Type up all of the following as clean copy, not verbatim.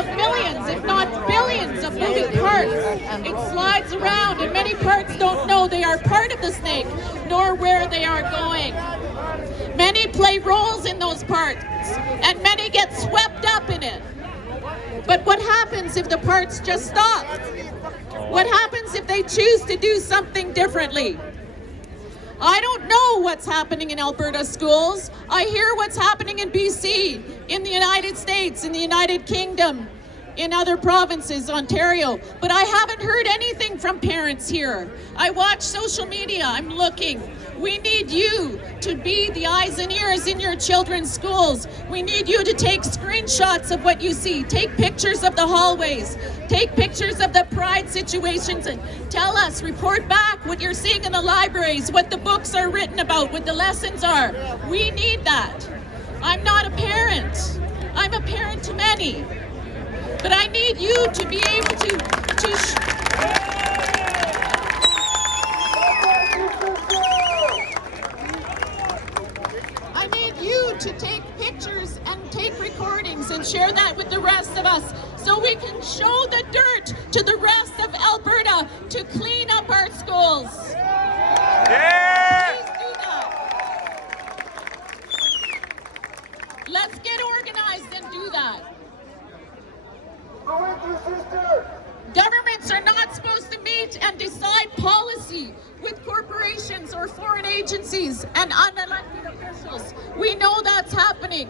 of millions, if not billions, of moving parts. It slides around, and many parts don't know they are part of the snake, nor where they are going. Many play roles in those parts, and many get swept up in it. But what happens if the parts just stop? What happens if they choose to do something differently? I don't know what's happening in Alberta schools. I hear what's happening in BC, in the United States, in the United Kingdom, in other provinces, Ontario, but I haven't heard anything from parents here. I watch social media, I'm looking. We need you to be the eyes and ears in your children's schools. We need you to take screenshots of what you see. Take pictures of the hallways. Take pictures of the pride situations and tell us, report back what you're seeing in the libraries, what the books are written about, what the lessons are. We need that. I'm not a parent. I'm a parent to many. But I need you to be able to take pictures and take recordings and share that with the rest of us so we can show the dirt to the rest of Alberta to clean up our schools. Yeah. Please do that. Let's get organized and do that. Governments are not supposed to meet and decide policy with corporations or foreign agencies and unelected officials. We know that's happening.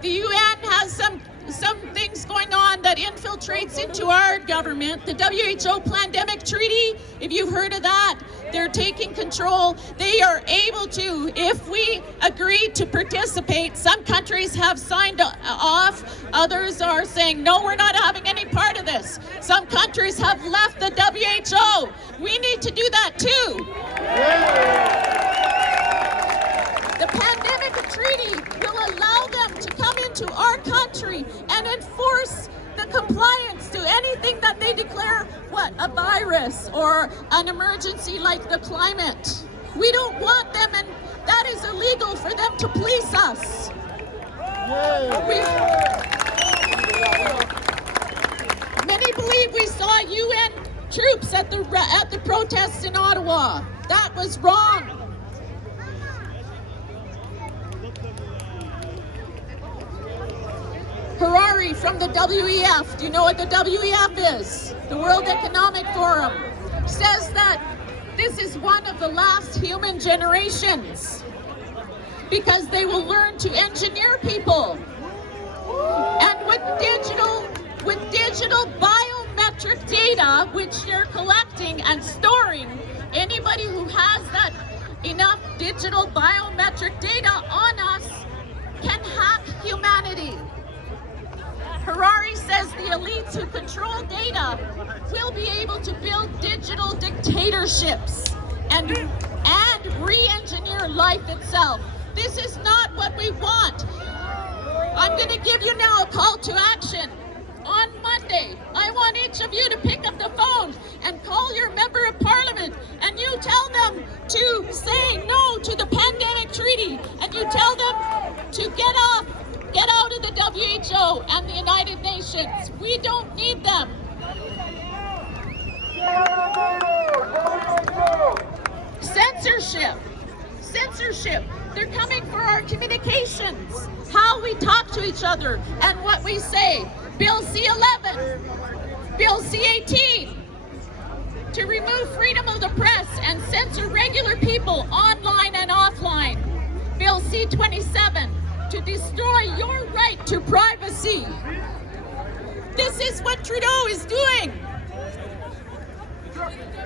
The UN has some things going on that infiltrates into our government. The WHO Pandemic Treaty, if you've heard of that, they're taking control. They are able to, if we agree to participate. Some countries have signed off. Others are saying, no, we're not having any part of this. Some countries have left the WHO. We need to do that too. The Pandemic Treaty will allow them to come into our country and enforce the compliance to anything that they declare, a virus or an emergency like the climate. We don't want them, and that is illegal for them to police us. Many believe we saw UN troops at the protests in Ottawa. That was wrong. Harari from the WEF, do you know what the WEF is? The World Economic Forum, says that this is one of the last human generations because they will learn to engineer people. And with digital biometric data, which they're collecting and storing, anybody who has that enough digital biometric data on us can hack humanity. Harari says the elites who control data will be able to build digital dictatorships and re-engineer life itself. This is not what we want. I'm going to give you now a call to action. On Monday, I want each of you to pick up the phone and call your member of parliament, and you tell them to say no to the Pandemic Treaty, and you tell them to get out of the WHO and the United Nations. We don't need them. Censorship. They're coming for our communications, how we talk to each other and what we say. Bill C-11, Bill C-18, to remove freedom of the press and censor regular people online and offline. Bill C-27, to destroy your right to privacy. This is what Trudeau is doing.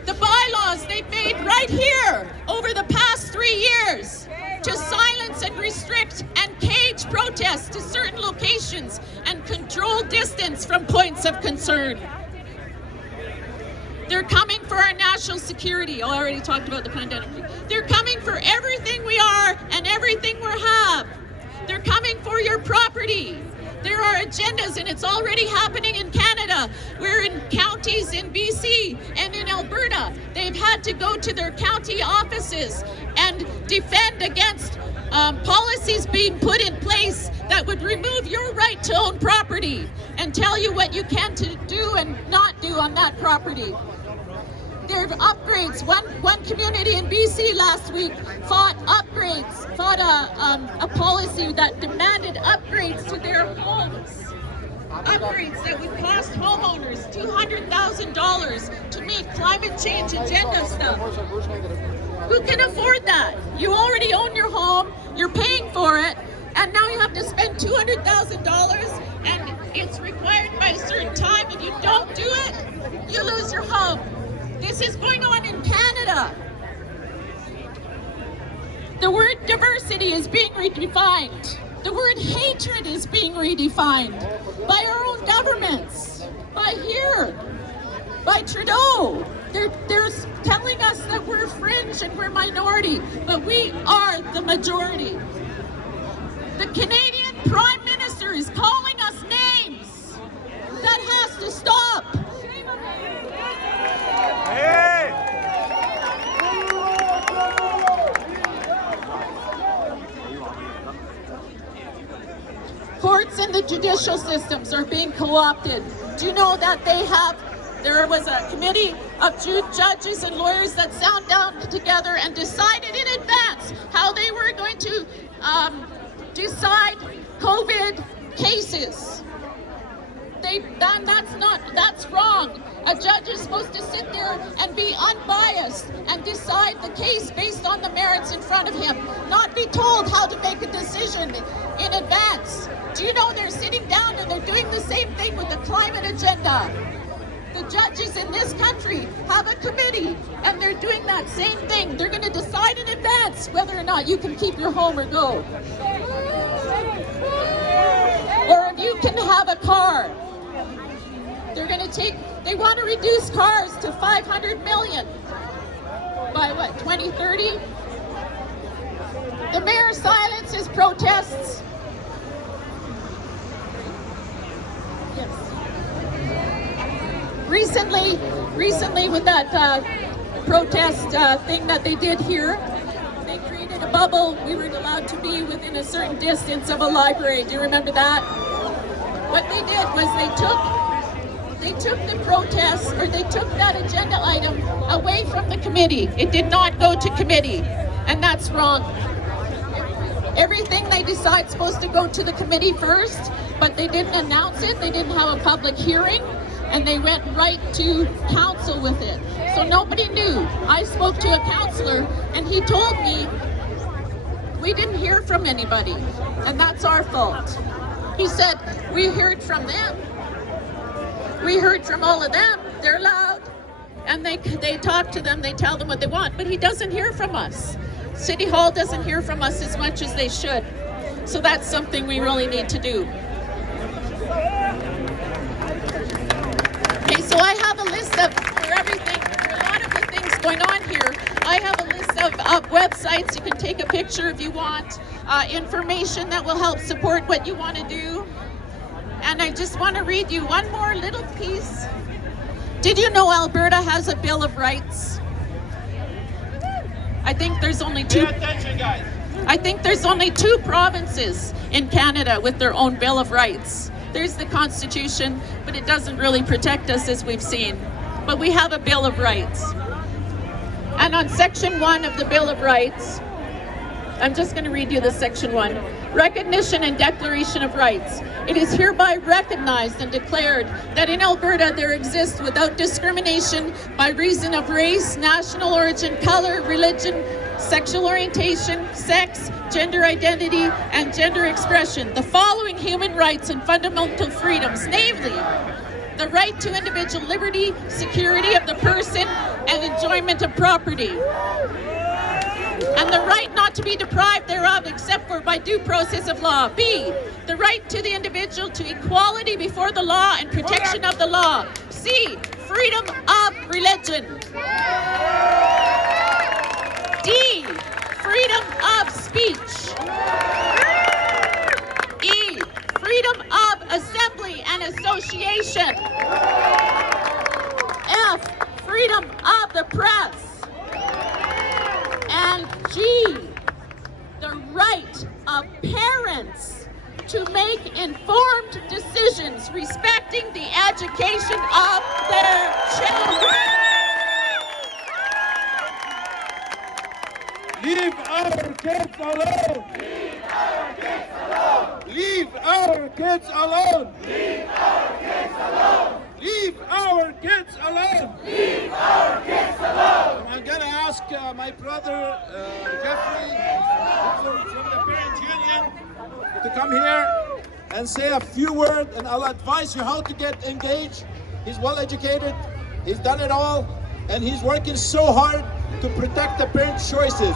The bylaws they've made right here over the past 3 years to silence and restrict and cage protests to certain locations and control distance from points of concern. They're coming for our national security. I already talked about the pandemic. They're coming for everything we are and everything we have. They're coming for your property. There are agendas, and it's already happening in Canada. We're in counties in BC and in Alberta. They've had to go to their county offices and defend against policies being put in place that would remove your right to own property and tell you what you can to do and not do on that property. There are upgrades. One community in BC last week fought a policy that demanded upgrades to their homes. Upgrades that would cost homeowners $200,000 to meet climate change agenda stuff. Who can afford that? You already own your home, you're paying for it, and now you have to spend $200,000 and it's required by a certain time. If you don't do it, you lose your home. This is going on in Canada. The word diversity is being redefined. The word hatred is being redefined by our own governments, by Trudeau. They're telling us that we're fringe and we're minority, but we are the majority. The Canadian Prime Minister is calling us names. That has to stop. Hey! Courts and the judicial systems are being co-opted. Do you know that there was a committee of judges and lawyers that sat down together and decided in advance how they were going to decide COVID cases. That's wrong. A judge is supposed to sit there and be unbiased and decide the case based on the merits in front of him, not be told how to make a decision in advance. Do you know they're sitting down and they're doing the same thing with the climate agenda? The judges in this country have a committee and they're doing that same thing. They're going to decide in advance whether or not you can keep your home or go. Or if you can have a car. They want to reduce cars to 500 million by what, 2030? The mayor silences protests. Yes. Recently with that protest thing that they did here, they created a bubble. We weren't allowed to be within a certain distance of a library. Do you remember that? What they did was they took the protests, or they took that agenda item away from the committee. It did not go to committee, and that's wrong. Everything they decide is supposed to go to the committee first, but they didn't announce it. They didn't have a public hearing, and they went right to council with it. So nobody knew. I spoke to a councillor, and he told me we didn't hear from anybody, and that's our fault. He said, we heard from them. We heard from all of them. They're loud, and they talk to them. They tell them what they want, but he doesn't hear from us. City Hall doesn't hear from us as much as they should. So that's something we really need to do. Okay, so I have a list of, for everything, for a lot of the things going on here, I have a list of websites. You can take a picture if you want, information that will help support what you want to do. And I just want to read you one more little piece. Did you know Alberta has a Bill of Rights? I think there's only two. Pay attention, guys. I think there's only 2 provinces in Canada with their own Bill of Rights. There's the Constitution, but it doesn't really protect us, as we've seen. But we have a Bill of Rights. And on Section 1 of the Bill of Rights, I'm just going to read you the Section 1. Recognition and Declaration of Rights. It is hereby recognized and declared that in Alberta there exists without discrimination by reason of race, national origin, color, religion, sexual orientation, sex, gender identity, and gender expression, the following human rights and fundamental freedoms, namely, the right to individual liberty, security of the person, and enjoyment of property, and the right not to be deprived thereof except for by due process of law. B, the right to the individual to equality before the law and protection of the law. C, freedom of religion. D, freedom of speech. E, freedom of assembly and association. F, freedom of the press. And G, the right of parents to make informed decisions respecting the education of their children. Leave our kids alone! Leave our kids alone! Leave our kids alone! Leave our kids alone! Leave our kids alone! I'm gonna ask my brother Jeffrey from the Parent Union to come here and say a few words, and I'll advise you how to get engaged. He's well educated, he's done it all, and he's working so hard to protect the parents' choices.